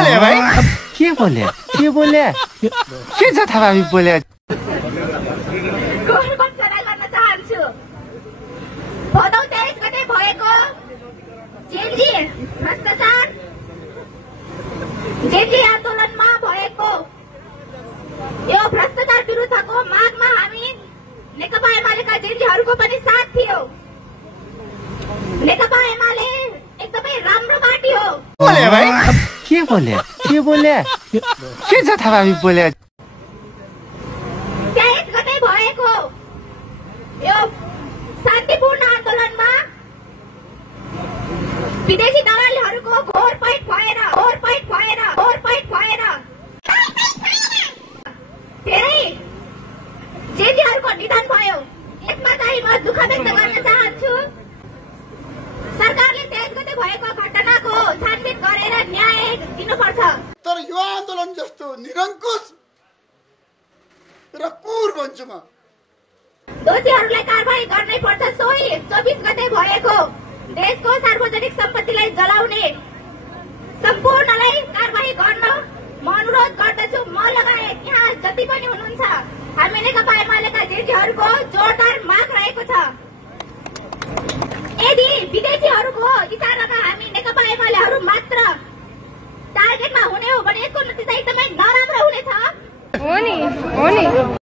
बोले भाइ? के बोले? के जथाभावी बोले? भदौ 23 गते भएको जेली भ्रष्टाचार जेली आन्दोलनमा भएको यो भ्रष्टाचार विरुद्धको मागमा हामी नेकपा एमालेका जेलीहरूको पनि साथ थियो। नेकपा एमाले एकदमै राम्रो पार्टी हो। बोले भाइ? के बोले? के जथाभावी बोले? 23 गते भएको यो शान्तिपूर्ण आन्दोलनमा विदेशी दलालहरूको घोरपैठ भएर धेरै जेलीहरूको निधन भयो। यसमा चाहिँ म दुःख व्यक्त गर्न चाहन्छु। सरकारले 23 गते भएको घटनाको छानबिन गरेर न्याय दिनुपर्छ। तर यो आन्दोलन जस्तो निरङ्कुश र कुर भन्छु म। दोषीहरूलाई कारबाही गर्नै पर्छ। सोही 24 गते भएको देशको सार्वजनिक सम्पत्तिलाई जलाउने सम्पूर्णलाई कारबाही गर्न म अनुरोध गर्दछु। म लगायत यहाँ जति पनि हुनुहुन्छ हामी नेकपा एमालेका जेलीहरूको जोरदार माग रहेको छ। यदि विदेशीहरूको इशारामा हामी नेकपा एमालेहरू मात्र टार्गेटमा हुने हो भने यसको नतिजा एकदमै नराम्रो हुनेछ। हो नि